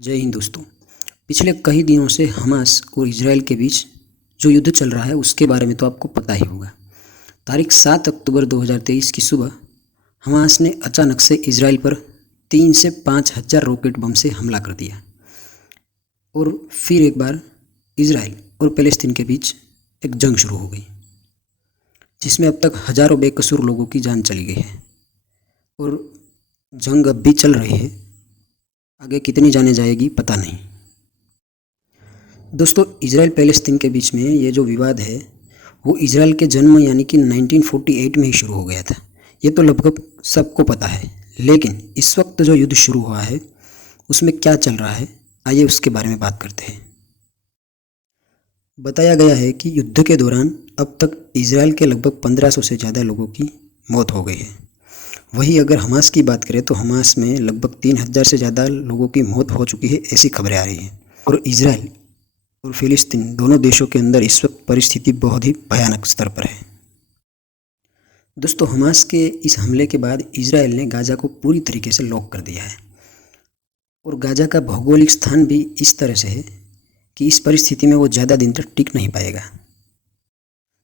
जय हिंद दोस्तों। पिछले कई दिनों से हमास और इजराइल के बीच जो युद्ध चल रहा है उसके बारे में तो आपको पता ही होगा। तारीख 7 अक्टूबर 2023 की सुबह हमास ने अचानक से इजराइल पर 3 से 5 हज़ार रॉकेट बम से हमला कर दिया और फिर एक बार इजराइल और फ़लस्तीन के बीच एक जंग शुरू हो गई, जिसमें अब तक हज़ारों बेकसूर लोगों की जान चली गई है और जंग अब भी चल रही है। आगे कितनी जाने जाएगी पता नहीं। दोस्तों, इजराइल फ़लस्तीन के बीच में ये जो विवाद है वो इजराइल के जन्म यानी कि 1948 में ही शुरू हो गया था। ये तो लगभग सबको पता है, लेकिन इस वक्त जो युद्ध शुरू हुआ है उसमें क्या चल रहा है, आइए उसके बारे में बात करते हैं। बताया गया है कि युद्ध के दौरान अब तक इजराइल के लगभग 1500 से ज़्यादा लोगों की मौत हो गई है। वहीं अगर हमास की बात करें तो हमास में लगभग 3000 से ज़्यादा लोगों की मौत हो चुकी है, ऐसी खबरें आ रही हैं। और इजराइल और फ़लस्तीन दोनों देशों के अंदर इस वक्त परिस्थिति बहुत ही भयानक स्तर पर है। दोस्तों, हमास के इस हमले के बाद इजराइल ने गाज़ा को पूरी तरीके से लॉक कर दिया है और गाज़ा का भौगोलिक स्थान भी इस तरह से है कि इस परिस्थिति में वो ज़्यादा दिन तक टिक नहीं पाएगा।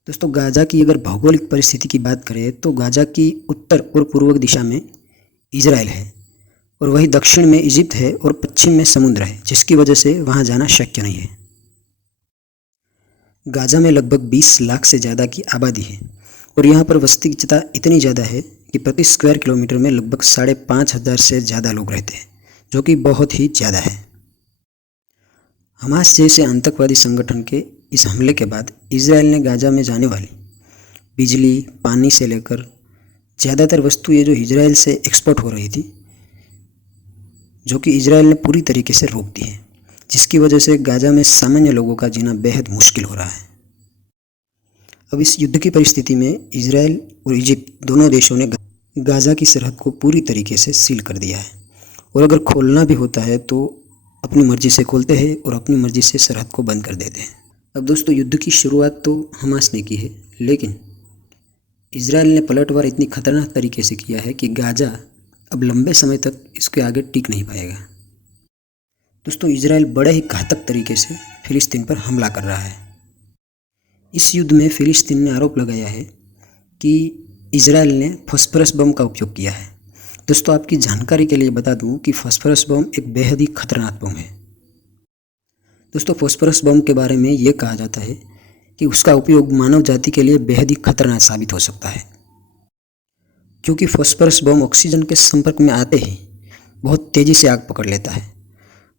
दोस्तों, गाज़ा की अगर भौगोलिक परिस्थिति की बात करें तो गाज़ा की उत्तर और पूर्व दिशा में इजराइल है और वहीं दक्षिण में इजिप्ट है और पश्चिम में समुद्र है, जिसकी वजह से वहाँ जाना शक्य नहीं है। गाज़ा में लगभग 20 लाख से ज़्यादा की आबादी है और यहाँ पर वस्ती की सतह इतनी ज़्यादा है कि प्रति स्क्वायर किलोमीटर में लगभग 5,500 से ज़्यादा लोग रहते हैं, जो कि बहुत ही ज़्यादा है। हमास जैसे आतंकवादी संगठन के इस हमले के बाद इजराइल ने गाज़ा में जाने वाली बिजली, पानी से लेकर ज़्यादातर वस्तुएं जो इजराइल से एक्सपोर्ट हो रही थी, जो कि इजराइल ने पूरी तरीके से रोक दी है, जिसकी वजह से गाज़ा में सामान्य लोगों का जीना बेहद मुश्किल हो रहा है। अब इस युद्ध की परिस्थिति में इजराइल और इजिप्ट दोनों देशों ने गाज़ा की सरहद को पूरी तरीके से सील कर दिया है और अगर खोलना भी होता है तो अपनी मर्ज़ी से खोलते हैं और अपनी मर्ज़ी से सरहद को बंद कर देते हैं। अब दोस्तों, युद्ध की शुरुआत तो हमास ने की है, लेकिन इजराइल ने पलटवार इतनी खतरनाक तरीके से किया है कि गाज़ा अब लंबे समय तक इसके आगे टिक नहीं पाएगा। दोस्तों, इजराइल बड़े ही घातक तरीके से फ़लस्तीन पर हमला कर रहा है। इस युद्ध में फ़लस्तीन ने आरोप लगाया है कि इजराइल ने फॉस्फोरस बम का उपयोग किया है। दोस्तों, आपकी जानकारी के लिए बता दूं कि फॉस्फोरस बम एक बेहद ही खतरनाक बम है। दोस्तों, फॉस्फोरस बम के बारे में ये कहा जाता है कि उसका उपयोग मानव जाति के लिए बेहद ही खतरनाक साबित हो सकता है, क्योंकि फॉस्फोरस बम ऑक्सीजन के संपर्क में आते ही बहुत तेज़ी से आग पकड़ लेता है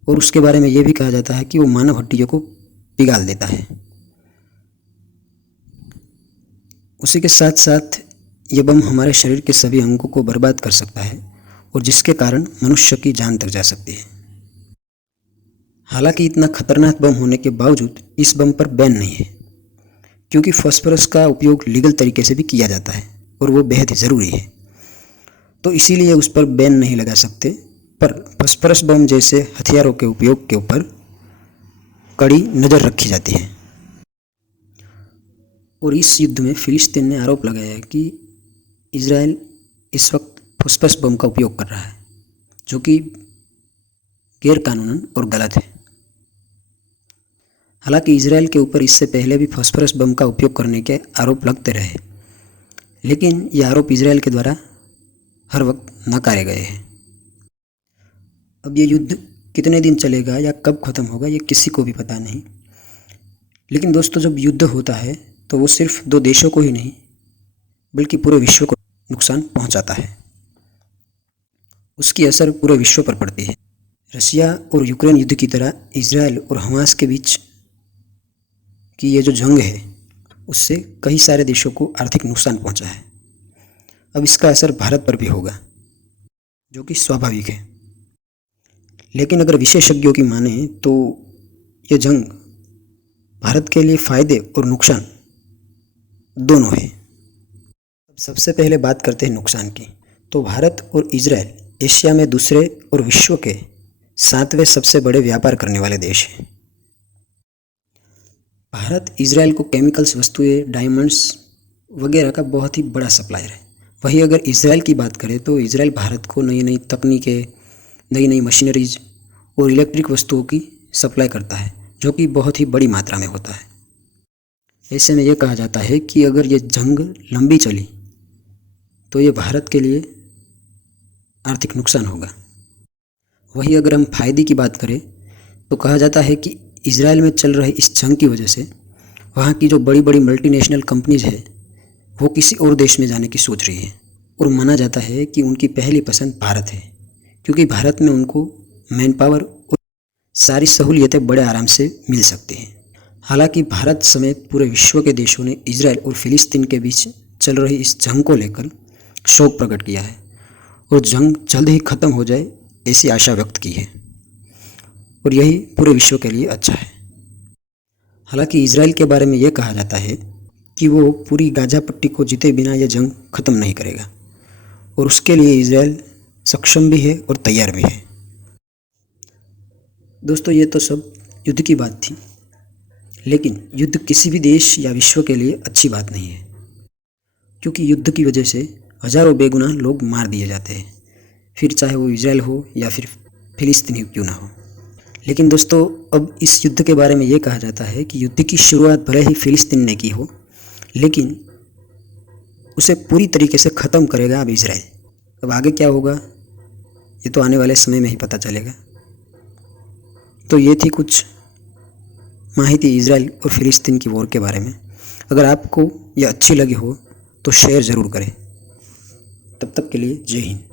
और उसके बारे में ये भी कहा जाता है कि वो मानव हड्डियों को पिघाल देता है। उसी के साथ साथ ये बम हमारे शरीर के सभी अंगों को बर्बाद कर सकता है और जिसके कारण मनुष्य की जान तक जा सकती है। हालांकि इतना खतरनाक बम होने के बावजूद इस बम पर बैन नहीं है, क्योंकि फॉस्फोरस का उपयोग लीगल तरीके से भी किया जाता है और वो बेहद ज़रूरी है, तो इसीलिए उस पर बैन नहीं लगा सकते। पर फॉस्फोरस बम जैसे हथियारों के उपयोग के ऊपर कड़ी नज़र रखी जाती है। और इस युद्ध में फ़लस्तीन ने आरोप लगाया है कि इजराइल इस वक्त फॉस्फोरस बम का उपयोग कर रहा है, जो कि गैरकानूनन और गलत है। हालांकि इजराइल के ऊपर इससे पहले भी फॉस्फोरस बम का उपयोग करने के आरोप लगते रहे, लेकिन ये आरोप इजराइल के द्वारा हर वक्त नकारे गए हैं। अब ये युद्ध कितने दिन चलेगा या कब ख़त्म होगा ये किसी को भी पता नहीं, लेकिन दोस्तों, जब युद्ध होता है तो वो सिर्फ दो देशों को ही नहीं बल्कि पूरे विश्व को नुकसान पहुंचाता है। उसकी असर पूरे विश्व पर पड़ती है। रशिया और यूक्रेन युद्ध की तरह इजराइल और हमास के बीच की ये जो जंग है उससे कई सारे देशों को आर्थिक नुकसान पहुंचा है। अब इसका असर भारत पर भी होगा, जो कि स्वाभाविक है। लेकिन अगर विशेषज्ञों की माने तो ये जंग भारत के लिए फ़ायदे और नुकसान दोनों है। अब सबसे पहले बात करते हैं नुकसान की। तो भारत और इजराइल एशिया में दूसरे और विश्व के 7वें सबसे बड़े व्यापार करने वाले देश हैं। भारत इजराइल को केमिकल्स वस्तुएं, डायमंड्स वगैरह का बहुत ही बड़ा सप्लायर है। वहीं अगर इजराइल की बात करें तो इजराइल भारत को नई नई तकनीकें, नई नई मशीनरीज और इलेक्ट्रिक वस्तुओं की सप्लाई करता है, जो कि बहुत ही बड़ी मात्रा में होता है। ऐसे में यह कहा जाता है कि अगर ये जंग लंबी चली तो ये भारत के लिए आर्थिक नुकसान होगा। वही अगर हम फायदे की बात करें तो कहा जाता है कि इजराइल में चल रहे इस जंग की वजह से वहाँ की जो बड़ी बड़ी मल्टीनेशनल कंपनीज है वो किसी और देश में जाने की सोच रही है, और माना जाता है कि उनकी पहली पसंद भारत है, क्योंकि भारत में उनको मैन पावर और सारी सहूलियतें बड़े आराम से मिल सकती हैं। हालांकि भारत समेत पूरे विश्व के देशों ने इजराइल और फिलिस्तीन के बीच चल रही इस जंग को लेकर शोक प्रकट किया है और जंग जल्द ही ख़त्म हो जाए ऐसी आशा व्यक्त की है, और यही पूरे विश्व के लिए अच्छा है। हालांकि इजराइल के बारे में यह कहा जाता है कि वो पूरी गाजा पट्टी को जीते बिना यह जंग ख़त्म नहीं करेगा, और उसके लिए इजराइल सक्षम भी है और तैयार भी है। दोस्तों, ये तो सब युद्ध की बात थी, लेकिन युद्ध किसी भी देश या विश्व के लिए अच्छी बात नहीं है, क्योंकि युद्ध की वजह से हज़ारों बेगुनाह लोग मार दिए जाते हैं, फिर चाहे वो इजराइल हो या फिर फिलिस्तीन क्यों ना हो। लेकिन दोस्तों, अब इस युद्ध के बारे में ये कहा जाता है कि युद्ध की शुरुआत भले ही फिलिस्तीन ने की हो, लेकिन उसे पूरी तरीके से ख़त्म करेगा अब इजराइल। अब आगे क्या होगा ये तो आने वाले समय में ही पता चलेगा। तो ये थी कुछ माहिती इजराइल और फिलिस्तीन की वॉर के बारे में। अगर आपको यह अच्छी लगी हो तो शेयर ज़रूर करें। तब तक के लिए जय हिंद।